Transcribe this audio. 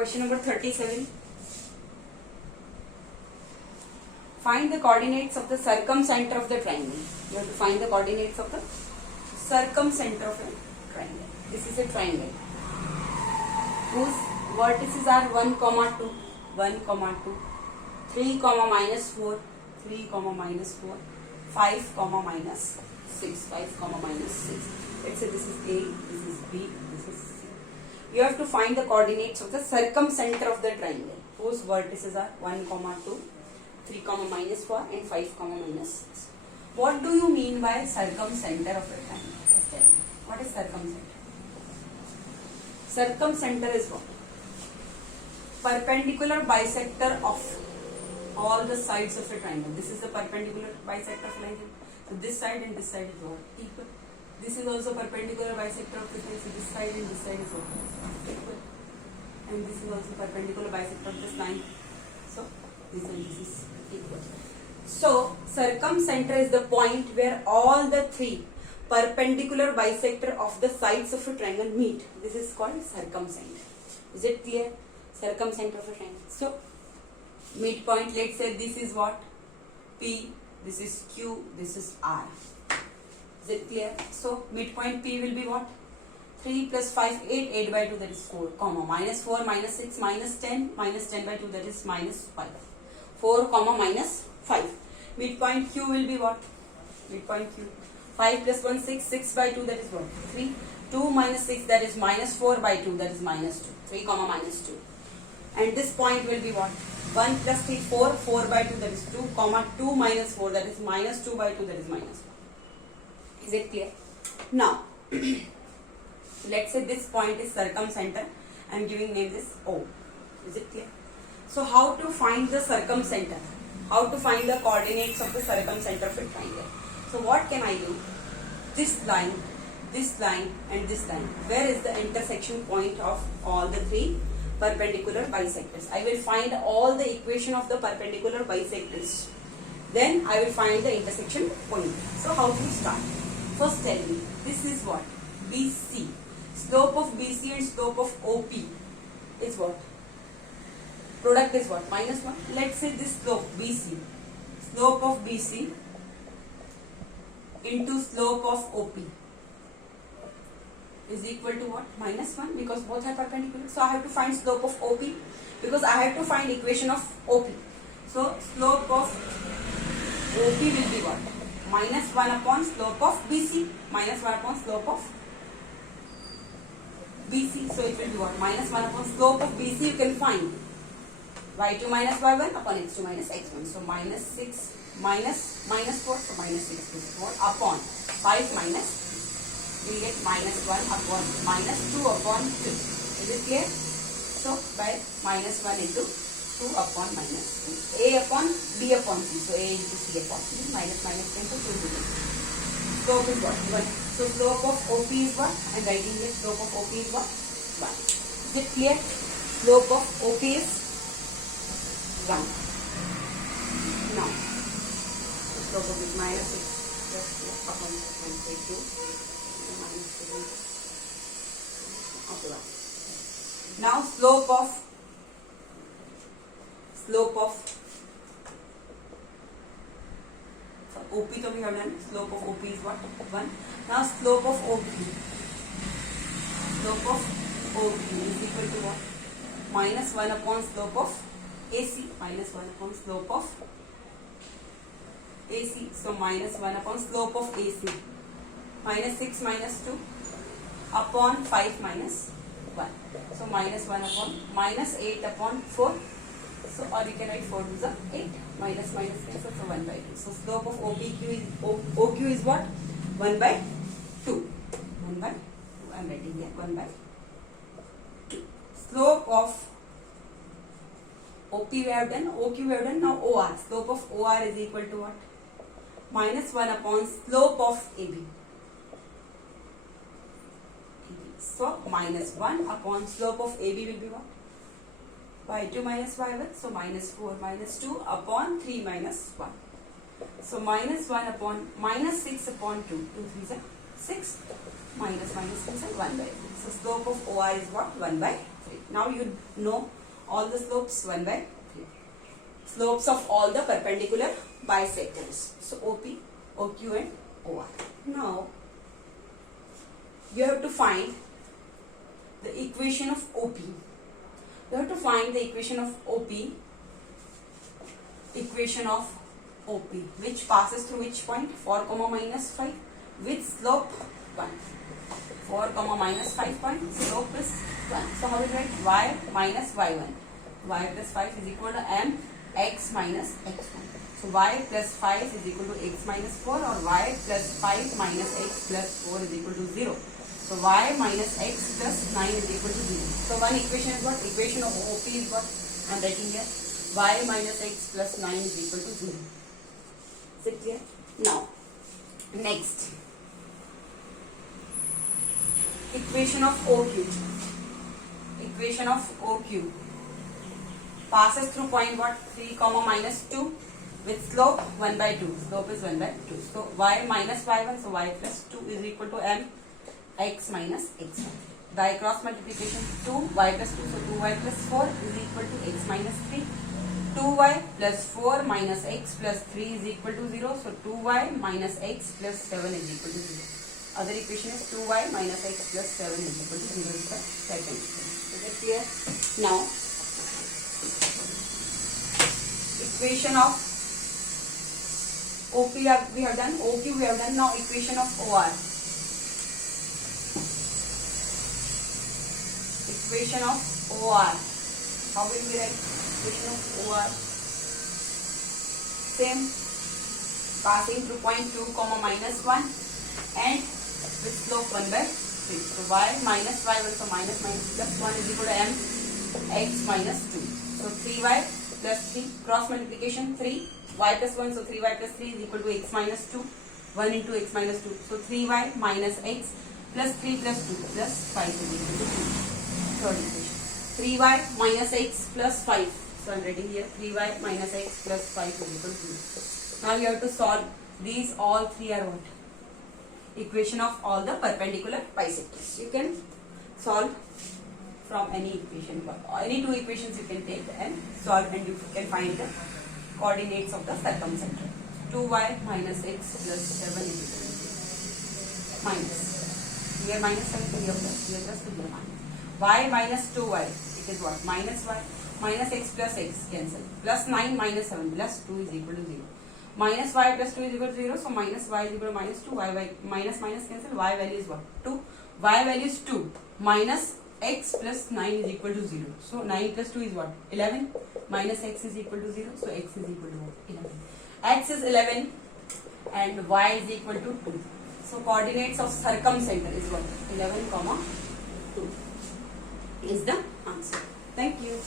question number 37. Find the coordinates of the circumcenter of the triangle. You have to find the coordinates of the circumcenter of a triangle. This is a triangle whose vertices are 1, 2, 1, 2, 3, minus 4, 3, minus 4, 5, minus 6, 5, minus 6. Let's say this is A, this is B, this is C. You have to find the coordinates of the circumcenter of the triangle whose vertices are 1, 2, 3, minus 4 and 5, minus 6. What do you mean by circumcenter of a triangle? Just tell me. What is circumcenter? Circumcenter is what? Perpendicular bisector of all the sides of a triangle. This is the perpendicular bisector of triangle. So this side and this side is what? Equal. This is also perpendicular bisector of the triangle. So this side and this side is what? Equal. And this is also perpendicular bisector of this line. So this and this is equal. So circumcenter is the point where all the three perpendicular bisector of the sides of a triangle meet. This is called circumcenter. Is it clear? Circumcenter of a triangle. So midpoint, let's say this is what? P, this is Q, this is R. Is it clear? So midpoint P will be what? 3 plus 5, 8, 8 by 2, that is 4, comma, minus 4, minus 6, minus 10 by 2, that is minus 5. 4, minus 5. Midpoint Q will be what? Midpoint Q. 5 plus 1, 6, 6 by 2, that is what? 3. 2 minus 6, that is minus 4 by 2, that is minus 2. 3, minus 2. And this point will be what? 1 plus 3, 4, 4 by 2, that is 2, 2 minus 4, that is minus 2 by 2, that is minus 1. Is it clear? Now, let's say this point is circumcenter. I am giving name this O. Is it clear? So how to find the circumcenter? How to find the coordinates of the circumcenter of a triangle? So what can I do? This line and this line. Where is the intersection point of all the three perpendicular bisectors? I will find all the equation of the perpendicular bisectors. Then I will find the intersection point. So how to start? First tell me, this is what? BC. Slope of BC and slope of OP is what? Product is what? Minus 1. Let's say this slope BC. Slope of BC into slope of OP is equal to what? Minus 1, because both are perpendicular. So I have to find slope of OP because I have to find equation of OP. So slope of OP will be what? Minus 1 upon slope of BC. Minus 1 upon slope of BC. So it will be what? Minus 1 upon slope of BC you can find. y2 minus y1 upon x2 minus x1. So minus 6 minus 4. So minus 6 is what? Upon 5 minus, we will get minus 1 upon minus 2 upon 2. Is it clear? So by minus 1 into 2 upon minus 2. A upon B upon C. So A into C upon C. Minus 10 to 2. Slope is what? 1. So slope of OP is what? I am writing here. Slope of OP is what? 1. Is it clear? Slope of OP is 1. Now, the slope of is minus 6 plus 2 upon minus 2 minus 2 okay, 1. Now slope of OP तो we have done. Slope of OP is what? 1. Now slope of OP is equal to what? Minus 1 upon slope of AC. Minus 1 upon slope of AC. So minus 1 upon slope of AC. Minus 6 minus 2 upon 5 minus 1. So minus 1 upon minus 8 upon 4. So or you can write 4 to the 8. Minus cancel. So 1 by 2. So slope of OQ is what? 1 by 2. 1 by 2. I am writing here 1 by 2. Slope of OP we have done. OQ we have done. Now OR. Slope of OR is equal to what? Minus 1 upon slope of AB. So minus 1 upon slope of AB will be what? y2 minus y1. So minus 4 minus 2 upon 3 minus 1. So minus 1 upon minus 6 upon 2. 2 3 is 6. Minus cancel 1 by 3. So slope of OR is what? 1 by 3. 3. Now you know all the slopes 1 by 3. Slopes of all the perpendicular bisectors. So OP, OQ and OR. Now you have to find the equation of OP. You have to find the equation of OP. Equation of OP which passes through which point? 4 comma minus 5 with slope 1. 4 comma minus 5 point, slope is 1. So how we write? Y minus y1. Y plus 5 is equal to m x minus x1. So y plus 5 is equal to x minus 4, or y plus 5 minus x plus 4 is equal to 0. So y minus x plus 9 is equal to 0. So one equation is what? Equation of OP is what I am writing here. Y minus x plus 9 is equal to 0. Is it clear? Now, next. Equation of OQ. Equation of OQ passes through point what? 3 comma minus 2 with slope 1 by 2. Slope is 1 by 2. So y minus y1, so y plus 2 is equal to m x minus x1. By cross multiplication 2y plus 2, so 2y plus 4 is equal to x minus 3. 2y plus 4 minus x plus 3 is equal to 0. So 2y minus x plus 7 is equal to 0. Other equation is 2y minus x plus 7 is equal to 0 is the second equation. Is it clear? Now, equation of OP we have done, OQ we have done. Now equation of OR. Equation of OR. How will we write equation of OR? Same, passing through point 2 comma minus 1 and with slope 1 by 3. So y minus y1, so minus minus plus 1 is equal to m x minus 2. So 3y plus 3, cross multiplication 3, y plus 1, so 3y plus 3 is equal to x minus 2, 1 into x minus 2. So 3y minus x plus 3 plus 2 plus 5 is equal to 2. Third equation. 3y minus x plus 5. So I am writing here 3y minus x plus 5 is equal to 2. Now you have to solve these. All three are what? Equation of all the perpendicular bisectors. You can solve from any equation, any two equations you can take and solve, and you can find the coordinates of the circumcenter. 2y minus x plus 7 is equal to minus. Here minus 7, here plus, here plus, here minus. Y minus 2y, it is what? Minus y. Minus x plus x cancel. Plus 9 minus 7 plus 2 is equal to 0. Minus y plus 2 is equal to 0. So minus y is equal to minus 2. Y minus minus cancel. Y value is what? 2. Y value is 2. Minus x plus 9 is equal to 0. So 9 plus 2 is what? 11. Minus x is equal to 0. So x is equal to what? 11. X is 11 and y is equal to 2. So coordinates of circumcenter is what? 11 comma 2 is the answer. Thank you.